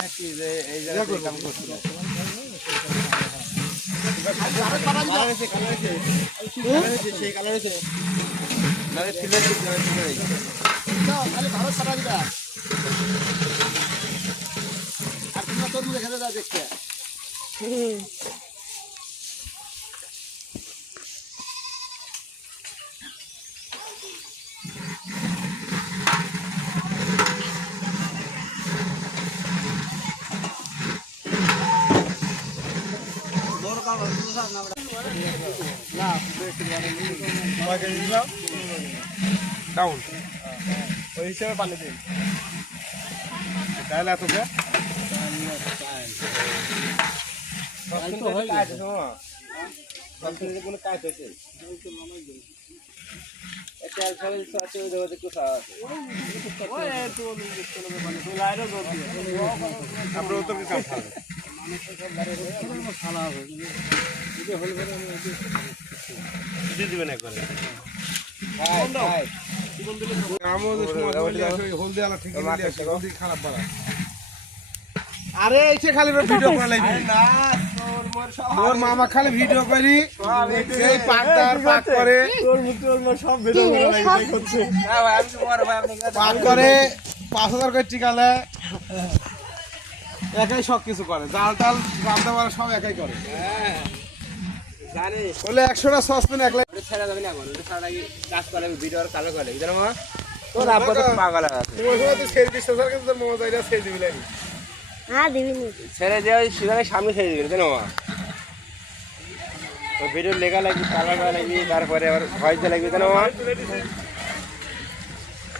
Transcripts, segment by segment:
থাকি যে এই জায়গায় কাম করছিল সেই কালার হয়েছে নারে ফিলে খালি ভারত পাঠা দিবা আর তোমরা তোর মুখে খেতে দাও দেখতে ডাউন ওই হিসেবে পানি দিন তাহলে তোকে দিবেন একবারে আরে এসে খালি ভিডিও করা লাগবে তোর মামা খালি ভিডিও করি এই পাকদার পাক করে সব ভিডিও করছে পাক করে 5000 করে টিকালে একাই সব কিছু করে জাল টাল রান্না বান্না সব একাই করে জানি বলে 100টা সসপেন একলা ছেড়ে যাবে না বলে ছাড়া কি কাজ করে ভিডিও আর কালো করে জানো মা তোর আব্বা তো পাগল আছে ওই তো ছেড়ে দিছ স্যার কিন্তু মোমো যাইরা ছেড়ে দিবি লাগি হ্যাঁ দিবি নি ছেড়ে দেওই সিধারে সামনে ছেড়ে দিবি জানো মা ওই ভিডিও লেখা লাগি কালার লাগি তারপরে আবার ভয়েস লাগি জানো মা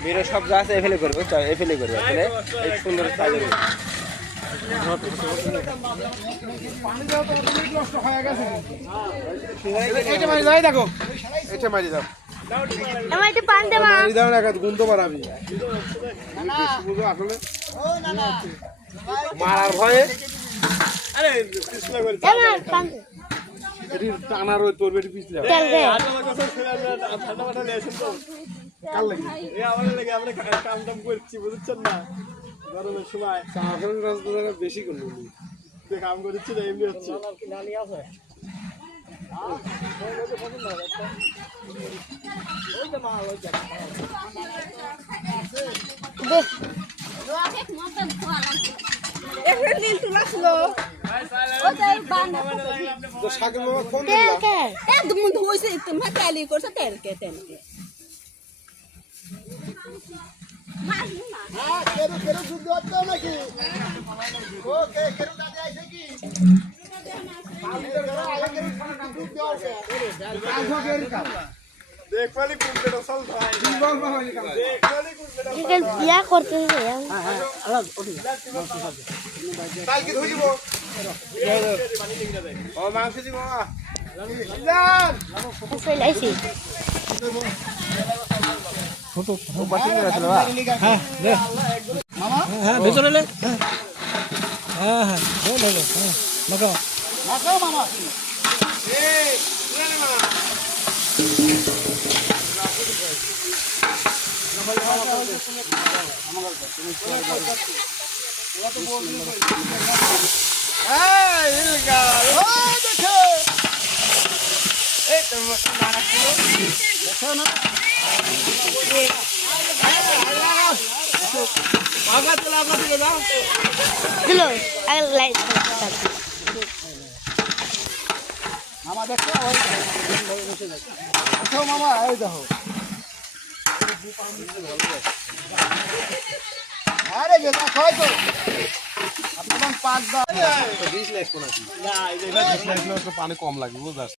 ভিডিও সব যা আছে এফএলএ করবে চল এফএলএ করবে তাহলে এই সুন্দর কাজ হবে পানি দাও তো অটোমেটিক নষ্ট হয়ে গেছে এইটা মারি যাই দেখো এইটা মারি দাও আমাইতে পানি দেবা মারি দাও না গুনতে পারাবি না বুঝো আসলে ও না না মারার ভয়ে আরে পিছলা করে পানি এটি টানার ওই তোর বেটি পিছলা চল দে আমার কাছে ঠান্ডা মাথা নিয়ে আসেন তো কাল লাগি এই আমাদের লাগে আমরা কাম টাম করছি বুঝছেন না গরমের সময় সাহায্য রাজদারা বেশি করলো দেখ কাম করছি না এমনি হচ্ছে কি নালি আছে ওই তো মা ওই দেখ রকেট মতন খোয়া এখন নীল তুলাছলো ও তাই বানা তো সাগর মামা ফোন দিলা এ তুমি ধুইছে তুমি কালি করছ তেলকে হ্যাঁ কেরু যুদ্ধ হচ্ছে নাকি ও কেরু দাদি আইছে কি দেখবালি কুলটা চল ভাই দেখবালি কুলটা বিয়া করতেছে আলাদা ওঠি কাল কি ধুইব ও মাংস দিব জান কই লাইছি ছোট বাসি নিয়ে আসলে হ্যাঁ দে মামা হ্যাঁ ভেতরে লে হ্যাঁ হ্যাঁ বল হলো হ্যাঁ মাগো মাগো মামা এই শুনে মামা দেখো না आगा चला आगा दिले जाओ दिलो आगे लाइट मामा देखो ओए देखो मामा आई देखो अरे ये देखो तो अपन 5 20 लाख कोना ना এই 20 লাখ তো পানি কম লাগে বুঝছ